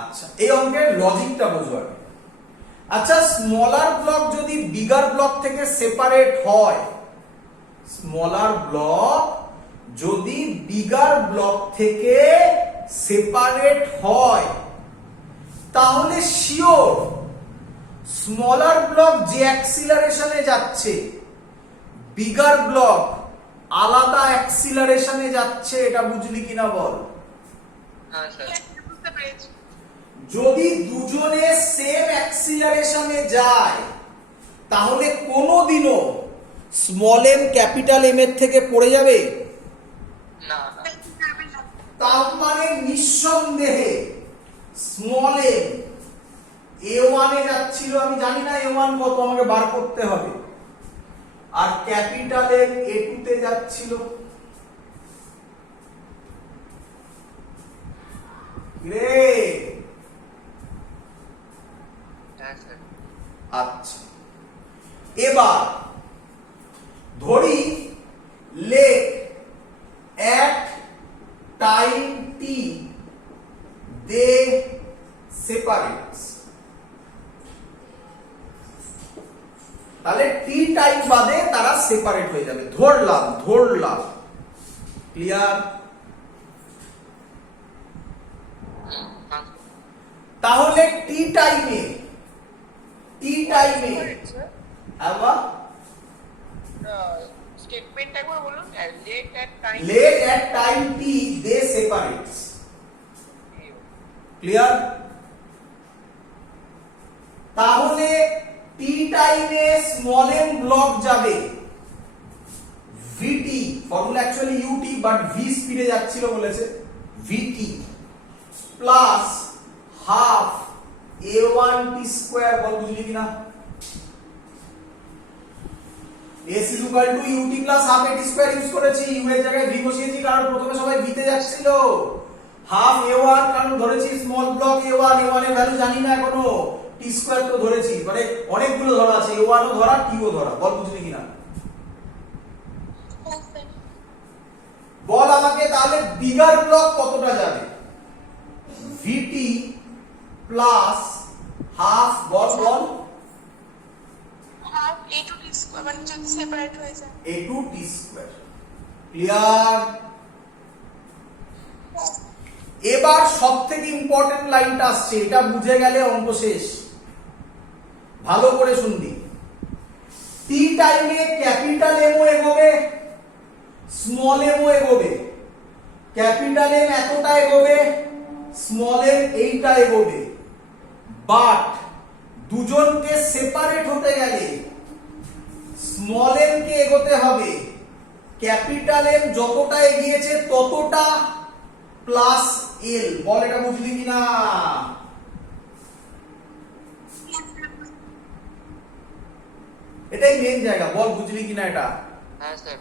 আচ্ছা, এই অঙ্কের লজিকটা বোঝো আগে। আচ্ছা, স্মলার ব্লক যদি বিগার ব্লক থেকে সেপারেট হয়, স্মলার ব্লক যদি বিগার ব্লক থেকে সেপারেট হয়, তাহলে শিওর স্মলার ব্লক যে অ্যাক্সিলারেশনে যাচ্ছে, বিগার ব্লক আলাদা অ্যাক্সিলারেশনে যাচ্ছে। এটা বুঝলি কিনা বল? হ্যাঁ স্যার, বুঝতে পেরেছি। যদি দুজনে সেম অ্যাক্সিলারেশনে যায়, তাহলে কোনোদিনও স্মল এম ক্যাপিটাল এম এর থেকে পড়ে যাবে না। তার মানে নিঃসন্দেহে স্মল এম A1 এ যাচ্ছিল, আমি জানি না A1 কত, আমাকে বার করতে হবে, আর ক্যাপিটাল এম A2 তে যাচ্ছিল। রে আচ্ছা, এবার ধরি late at time t they separates, তাহলে টি টাইম বাদে তারা সেপারেট হয়ে যাবে, ধরলাম। ক্লিয়ার? তাহলে টি টাইমে আবার স্টেটমেন্ট একবার বলুন। Late at time t they separates, clear? তাহলে টি টাইমে স্মল এম ব্লক যাবে vt, formula actually ut, but v স্পিডে যাচ্ছিল বলেছে, vt plus half a1 t square. বল বুঝলি কিনা? s is equal to ut plus half a t square use করেছি, u এর জায়গায় v বসিয়েছি কারণ প্রথমে সবাই v তে যাচ্ছিল। হাফ a1 কারণ ধরেছি স্মল ব্লক a1 এর ভ্যালু জানি না এখনো, t স্কয়ার তো ধরেছি, মানে অনেকগুলো ধরা আছে, a1 ও ধরা, t ও ধরা। বল বুঝলি কিনা? বল আমাকে তাহলে বিগার ব্লক কতটা যাবে? vt প্লাস হাফ, বল হাফ a2 t স্কয়ার, মানে যদি সেপারেট হয়ে যায় a2 t স্কয়ার। ক্লিয়ার? এবার সবথেকে ইম্পর্টেন্ট লাইনটা আসছে, এটা বুঝে গেলে অঙ্ক শেষ। ভালো করে শুনবি। টি টাইমে ক্যাপিটাল এম ও এগোবে, স্মল এম ও এগোবে। ক্যাপিটাল এম এতটা এগোবে, স্মল এম এইটা এগোবে, বাট দুজনকে সেপারেট হতে গেলে স্মল এম কে এগোতে হবে ক্যাপিটাল এম যতটা এগিয়েছে ততটা প্লাস এল। বল এটা বুঝলি কিনা? এটাই মেন জায়গা, বল বুঝলি কিনা এটা? হ্যাঁ স্যার,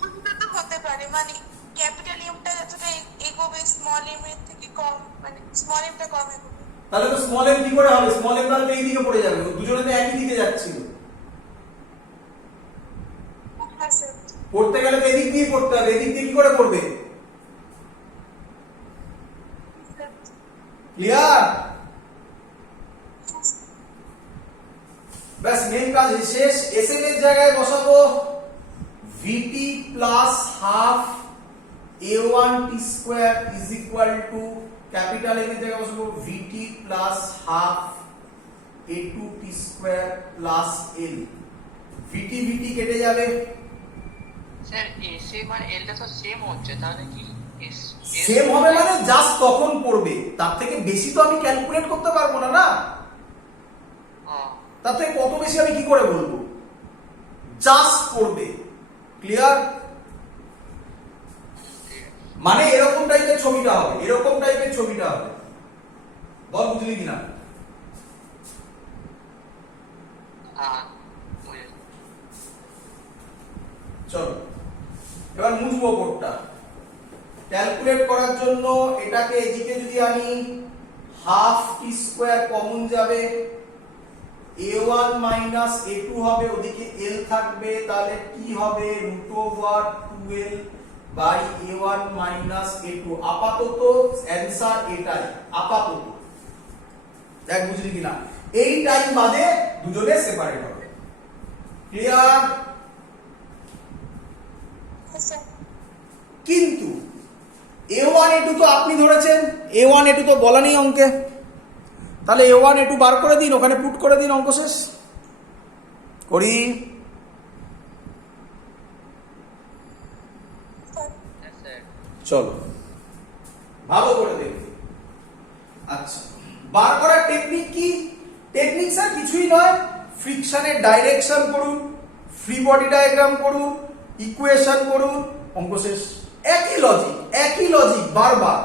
বুঝতে তো হতে পারে, মানে ক্যাপিটাল এমটা যতটা এগোবে স্মল এম এর থেকে কম, মানে স্মল এমটা কম এগোবে। তাহলে তো স্মল এম কি করে হবে? স্মল এম তাহলে এই দিকে পড়ে যাবে, দুজনে তো একই দিকে যাচ্ছিল। হ্যাঁ স্যার, পড়তে গেলে তো এদিক দিয়ে পড়তে হবে, এদিক দিয়ে কি করে পড়বে? ক্লিয়ার? ব্যাস, মেন কাজ শেষ। এস এম এর জায়গায় বসাবো vt plus half a1 t square is equal to, capital M এর জায়গায় বসাবো vt plus half a2 t square plus l। vt কেটে যাবে, স্যার এস এ মানে এলটা তো সেম হচ্ছে, তাহলে কি সেম হবে মানে জাস্ট তখন পড়বে, তার থেকে বেশি তো আমি ক্যালকুলেট করতে পারবো না। না, তার থেকে কত বেশি আমি কি করে বলবো? জাস্ট পড়বে। ক্লিয়ার? মানে এরকম টাইপের ছবিটা হবে, এরকম টাইপের ছবিটা হবে। বল বুঝলি কিনা? চলো এবার মুছবো বোর্ডটা। ক্যালকুলেট করার জন্য এটাকে এদিকে যদি আমি হাফ টি স্কয়ার কমন যাবে, a1 মাইনাস a2 হবে, ওদিকে l থাকবে, তাহলে কি হবে? Root over 2l by a1 minus a2। আপাতত অ্যানসার এটাই, আপাতত। দেখ বুঝলি কিনা, এই টাইম বাদে দুজনে সেপারেট হবে। ক্লিয়ার? স্যার কিন্তু A1 A2 তো আপনি ধরেছেন, A1 A2 তো বলা নেই অঙ্কে, তাহলে A1 A2 বার করে দিন, ওখানে পুট করে দিন, অঙ্ক শেষ করি। হ্যাঁ স্যার। চলো ভালো করে দেখবে। আচ্ছা, বার করার টেকনিক কি? টেকনিক স্যার কিছুই নয়, ফ্রিকশনের ডাইরেকশন করুন, ফ্রি বডি ডায়াগ্রাম করুন, ইকুয়েশন করুন, অঙ্ক শেষ। একই লজিক বারবার।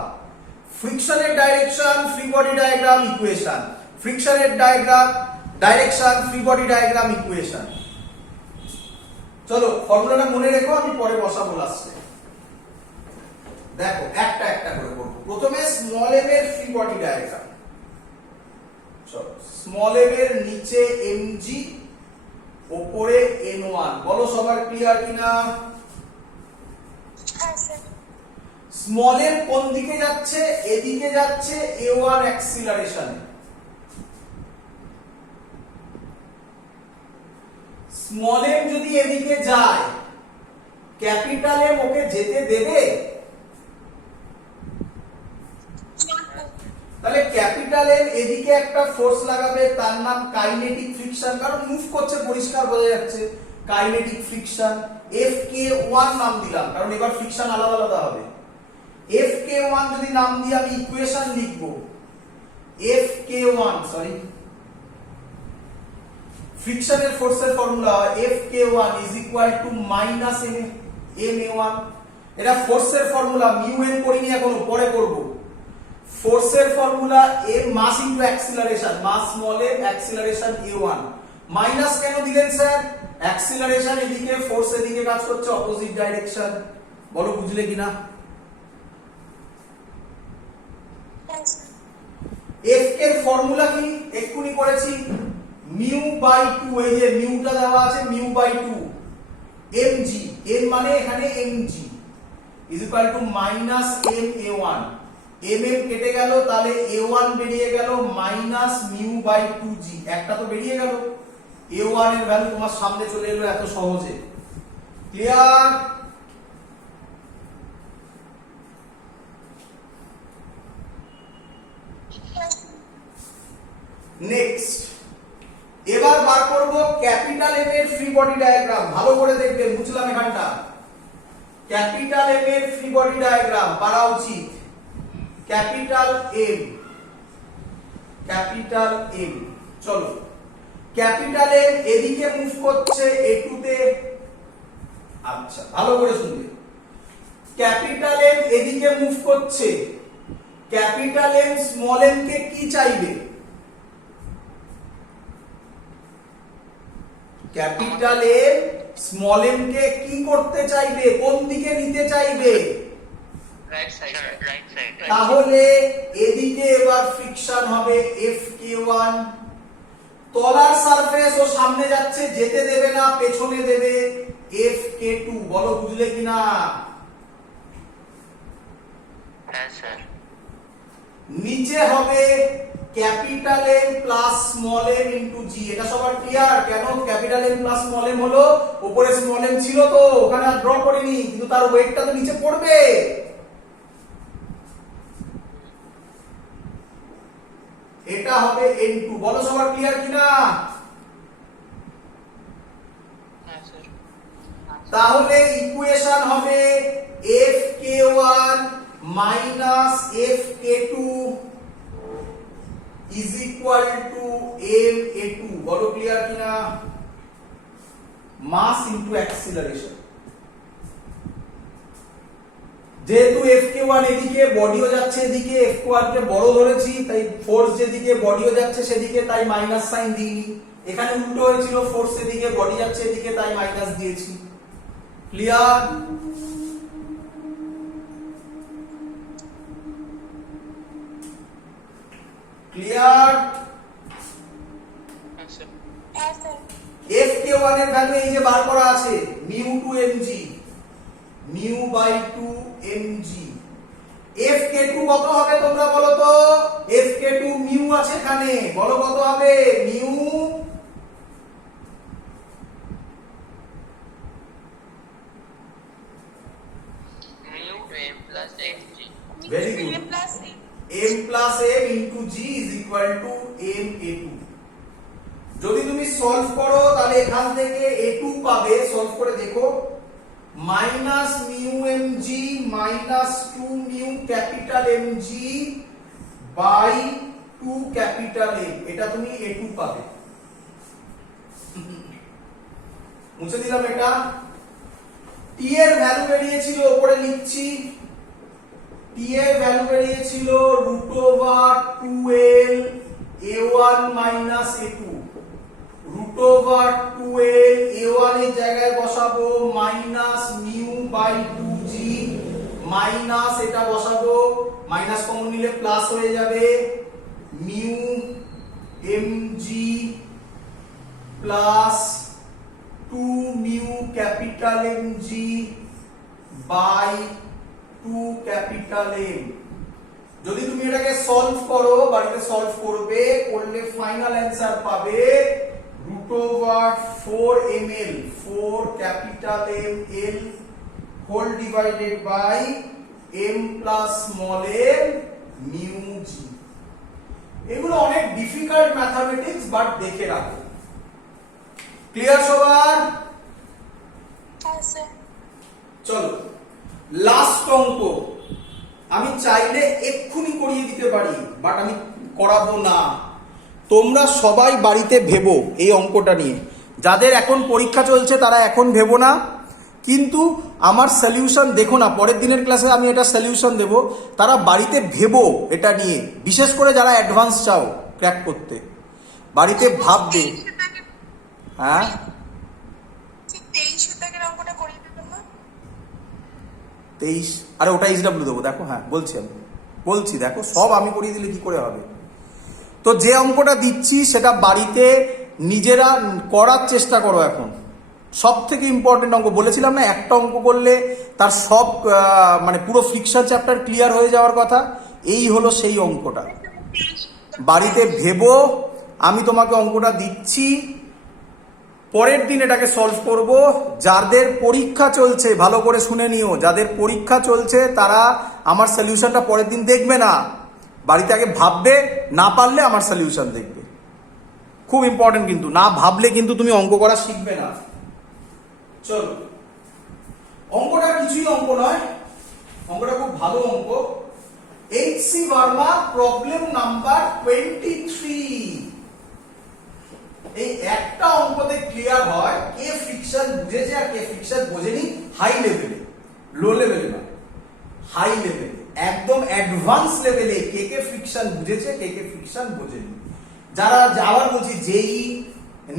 ফ্রিকশনের direction, free body diagram, equation, ফ্রিকশনের direction, free body diagram, equation. চলো ফর্মুলাটা মনে রেখো, আমি পরে বসাবো লাস্টে। দেখো একটা একটা করে করবো। প্রথমে স্মল এম এর ফ্রি বডি ডায়াগ্রাম। চলো, স্মল এম এর নিচে এমজি, উপরে N1। বলো সবার ক্লিয়ার কিনা? হ্যাঁ স্যার স্মল এম কোন দিকে যাচ্ছে? এদিকে যাচ্ছে A1 অ্যাক্সিলারেশন। স্মল এম যদি এদিকে যায়, ক্যাপিটাল এম ওকে যেতে দেবে? তাহলে ক্যাপিটাল এম এদিকে একটা ফোর্স লাগাবে, তার নাম কাইনেটিক ফ্রিকশন, কারণ মুভ করছে, পরিষ্কার বোঝা যাচ্ছে কাইনেটিক ফ্রিকশন। Fk1 নাম দিলাম, কারণ এবার ফ্রিকশন আলাদা আলাদা হবে। Fk1 যদি নাম দিই, আমি ইকুয়েশন লিখব Fk1, সরি, ফ্রিকশনের ফোর্সের ফর্মুলা হয় Fk1 -ma1। এটা ফোর্সের ফর্মুলা, মিউ এন করিনি এখনো, পরে করব। ফোর্সের formula m mass into acceleration, mass small M, acceleration a1। Minus কেন দিলেন স্যার? অ্যাক্সিলারেশন এদিকে, ফোর্স এদিকে কাজ করছে, অপোজিট ডাইরেকশন। বলো বুঝলে কিনা? হ্যাঁ স্যার f এর ফর্মুলা কি এক্ষুনি করেছি, মিউ বাই 2। এই যে মিউটা দেওয়া আছে, মিউ বাই 2 mg, m মানে এখানে mg is equal two minus m a1। mm কেটে গেল, তাহলে a1 বেরিয়ে গেল মাইনাস মিউ বাই 2g। একটা তো বেরিয়ে গেল, a1 এর ভ্যালু তোমার সামনে চলে এলো এত সহজে। ক্লিয়ার? নেক্সট, এবার বার করব ক্যাপিটাল এম এর ফ্রি বডি ডায়াগ্রাম। ভালো করে দেখবে, বুঝলাম এখানটা। ক্যাপিটাল এম এর ফ্রি বডি ডায়াগ্রাম পারা উচিত। Capital M, capital M. চলো, ক্যাপিটাল এম এদিকে মুভ করছে A2 তে। আচ্ছা ভালো করে শুনবে, ক্যাপিটাল এম এদিকে মুভ করছে, ক্যাপিটাল এম স্মল এম কে কি চাইবে? ক্যাপিটাল এম স্মল এম কে কি করতে চাইবে? কোন দিকে নিতে চাইবে? Right side, right side. তাহলে এদিকে এবার ফ্রিকশন হবে Fk1। তলার সারফেস ও সামনে যাচ্ছে, যেতে দেবে না, পেছনে দেবে Fk2। বলো বুঝলে কিনা? হ্যাঁ স্যার। নিচে হবে capital M plus small M into G. এটা সবার ক্লিয়ার? কেন capital M plus small M হলো? উপরে স্মল এম ছিল তো, ওখানে আর ড্র করিনি, কিন্তু তার ওয়েটটা তো নিচে পড়বে। এটা হবে n2। বলো সবার ক্লিয়ার কিনা? হ্যাঁ স্যার। তাহলে ইকুয়েশন হবে Fk1 minus Fk2 is equal two ma2। বলো ক্লিয়ার কিনা? Mass into acceleration. যেহেতু Fk1 এদিকে, বডিও যাচ্ছে এদিকে, F1 কে বড় ধরেছি, তাই ফোর্স যেদিকে বডিও যাচ্ছে সেদিকে, তাই মাইনাস সাইন দিইনি। এখানে উল্টো হয়েছিল, ফোর্স এদিকে বডি যাচ্ছে এদিকে, তাই মাইনাস দিয়েছি। ক্লিয়ার? ক্লিয়ার? হ্যাঁ স্যার। হ্যাঁ স্যার Fk1 এর ভ্যালু এই যে বার করা আছে, μ2 mg, mu by 2 mg। Fk2 কত হবে তোমরা বলো তো? Fk2 মিউ আছে এখানে, বলো কত হবে? Mu mu m plus mg। Very good. m plus a m plus m into g is equal to m a2। যদি তুমি সলভ করো তাহলে এখান থেকে a2 পাবে, সলভ করে দেখো, minus mu mg minus 2 mu capital mg by 2 capital m, এটা তুমি a2 পাবে। মুছে দিলাম এটা। t এর ভ্যালু বেরিয়েছিল, উপরে লিখছি, t এর ভ্যালু বেরিয়েছিল root over 2l a1 minus a2, root over 2l a1 এর জায়গায় বসাবো minus mu by 2g, minus এটা বসাবো, মাইনাস কমন নিলে প্লাস হয়ে যাবে, mu mg plus 2 mu capital mg by 2 capital M। যদি তুমি এটাকে সলভ করো, বাড়িতে সলভ করবে, করলে ফাইনাল অ্যান্সার পাবে root over 4 ml 4 capital M L whole divided by m plus small m mu g। এগুলো অনেক ডিফিকাল্ট ম্যাথমেটিক্স, বাট দেখে রাখো। ক্লিয়ার সবার? হ্যাঁ স্যার। চলো লাস্ট অঙ্ক। আমি চাইলে এক্ষুনি করিয়ে দিতে পারি, বাট আমি করাবো না। তোমরা সবাই বাড়িতে ভেবো এই অঙ্কটা নিয়ে। যাদের এখন পরীক্ষা চলছে তারা এখন ভেবো না, কিন্তু আমার সলিউশন দেখো না, পরের দিনের ক্লাসে আমি এটা সলিউশন দেব, তারা বাড়িতে ভেবো এটা নিয়ে। বিশেষ করে যারা অ্যাডভান্স চাও ক্র্যাক করতে, বাড়িতে ভাববে। হ্যাঁ, 23 দাগের অঙ্কটা করিয়ে দেবেন না? 23, আরে ওটা এইচডাব্লিউ দেবো, দেখো। হ্যাঁ বলছি, আমি বলছি, দেখো সব আমি করিয়ে দিলে কি করে হবে। তো যে অঙ্কটা দিচ্ছি সেটা বাড়িতে নিজেরা করার চেষ্টা করো। এখন সব থেকে ইম্পর্টেন্ট অঙ্ক বলেছিলাম না, একটা অঙ্ক করলে তার সব মানে পুরো ফ্রিকশন চ্যাপ্টার ক্লিয়ার হয়ে যাওয়ার কথা। এই হলো সেই অঙ্কটা। বাড়িতে ভেবো, আমি তোমাকে অঙ্কটা দিচ্ছি, পরের দিন এটাকে সলভ করব। যাদের পরীক্ষা চলছে ভালো করে শুনে নিও, যাদের পরীক্ষা চলছে তারা আমার সলিউশনটা পরের দিন দেখবে না, বাড়িতে আগে ভাববে, না পারলে আমার সলিউশন দেখবে। খুব ইম্পর্টেন্ট, কিন্তু না ভাবলে কিন্তু তুমি অঙ্ক করা শিখবে না। চলো, অঙ্কটা কিছুই অঙ্ক নয়, অঙ্কটা খুব ভালো অঙ্ক। HC Verma problem number 23। এই একটা অঙ্কতে ক্লিয়ার হয় কে ফ্রিকশন বুঝেছে আর কে ফ্রিকশন বোঝেনি, হাই লেভেলে, লো লেভেলে না, হাই লেভেলে, একদম অ্যাডভান্স লেভেলে কে কে ফ্রিকশন বুঝেছে, কে কে ফ্রিকশন বোঝেনি। যারা আবার বলছি জেই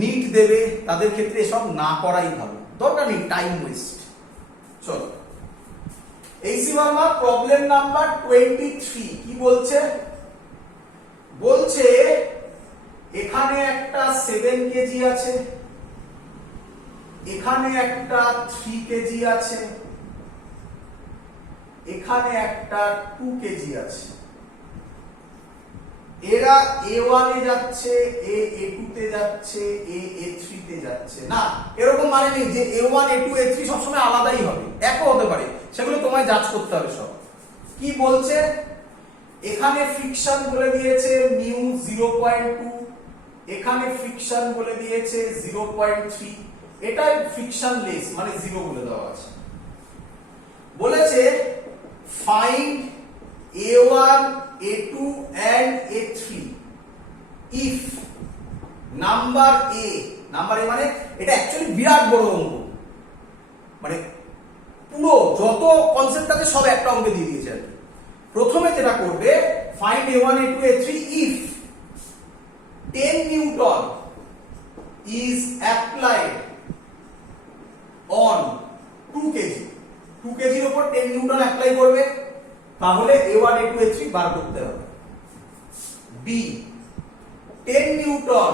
নিট দেবে তাদের ক্ষেত্রে এসব না করাই ভালো, দরকার নেই টাইম ওয়েস্ট। চলো, HC ভার্মা প্রবলেম নাম্বার 23 কি বলছে? বলছে এখানে একটা 7 কেজি আছে, এখানে একটা 3 কেজি আছে, এখানে একটা 2 কেজি আছে। এরা A1 এ যাচ্ছে, A2 তে যাচ্ছে, A3 তে যাচ্ছে না। এরকম মানে নেই যে A1 A2 A3 সবসময় আলাদাই হবে, একও হতে পারে, সেগুলো তোমায় যাচ করতে হবে সব। কি বলছে? এখানে ফ্রিকশন বলে দিয়েছে মিউ 0.2, এখানে ফ্রিকশন বলে দিয়েছে 0.3, এটাই ফ্রিকশন লেস মানে 0 বলে দেওয়া আছে। বলেছে find A1 A2 and A3 if number A, number A মানে এটা অ্যাকচুয়ালি বিরাট বড় অঙ্ক, মানে পুরো যত কনসেপ্ট আছে সব একটা অঙ্কে দিয়ে দিয়েছে আর কি। প্রথমে যেটা করবে, find A1 A2 A3 if 10 Newton is applied on 2 kg, 2 kg এর উপর 10 নিউটন অ্যাপ্লাই করবে, তাহলে A1 A2 A3 বার করতে হবে। B 10 Newton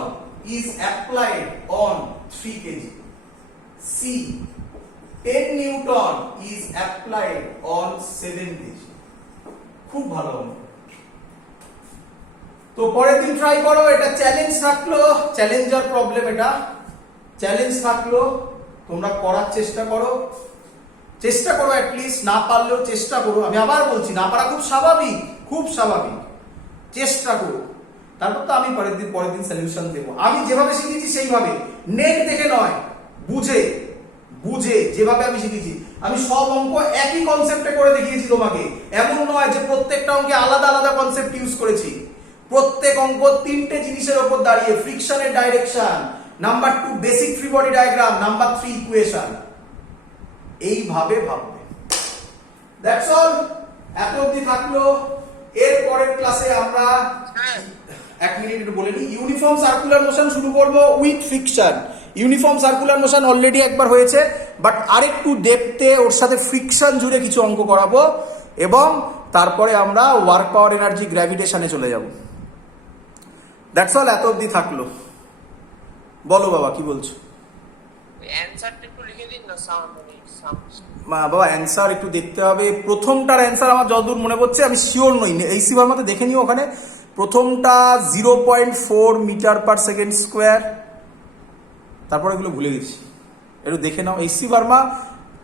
is applied on 3 kg. C 10 Newton is applied on 7 kg. খুব ভালো অঙ্ক। তো পরের দিন ট্রাই করো, এটা চ্যালেঞ্জ থাকলো, চ্যালেঞ্জার প্রবলেম, এটা চ্যালেঞ্জ থাকলো, তোমরা করার চেষ্টা করো, চেষ্টা করো অ্যাটলিস্ট, না পারলেও চেষ্টা করো। আমি আবার বলছি, না পারা খুব স্বাভাবিক, খুব স্বাভাবিক, চেষ্টা করো। তারপর তো আমি পরের দিন সলিউশন দেবো, আমি যেভাবে শিখেছি সেইভাবে, নেট দেখে নয়, বুঝে বুঝে যেভাবে আমি শিখেছি। আমি সব অঙ্ক একই কনসেপ্টে করে দেখিয়েছি তোমাকে, এমন নয় যে প্রত্যেকটা অঙ্কে আলাদা আলাদা কনসেপ্ট ইউজ করেছি। প্রত্যেক অঙ্ক তিনটে জিনিসের উপর দাঁড়িয়ে, ফ্রিকশনের direction, number 2 basic free body diagram, number 3 equation, এইভাবে ভাববে। দ্যাটস অল, এত অবধি থাকলো। এর পরের ক্লাসে আমরা এক মিনিট একটু বলে নিই, ইউনিফর্ম সার্কুলার মোশন শুরু করব with friction. Uniform circular motion already একবার হয়েছে, বাট আরেকটু ডেপথে ওর সাথে ফ্রিকশন জুড়ে কিছু অঙ্ক করাবো, এবং তারপরে আমরা ওয়ার্ক পাওয়ার এনার্জি গ্র্যাভিটেশনে চলে যাব। দ্যাটস অল, এত অবধি থাকলো। বলো বাবা, কি বলছো? অ্যানসারটা একটু লিখে দিন না, বাবা অ্যান্সার একটু দেখতে হবে। প্রথমটার অ্যান্সার আমার যতদূর মনে পড়ছে, আমি শিওর নই, এইসি ভার্মাতে দেখে নিও ওখানে। প্রথমটা 0.4 মিটার পার সেকেন্ড স্কোয়ার, তারপর এগুলো ভুলে গেছি, একটু দেখে নাও। এইসি ভার্মা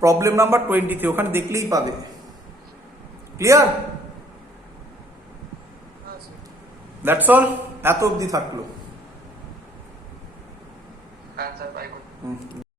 প্রবলেম নাম্বার 23, ওখানে দেখলেই পাবে। ক্লিয়ার? দ্যাটস অল, এত অবধি থাকলো। হ্যাঁ স্যার, বাই।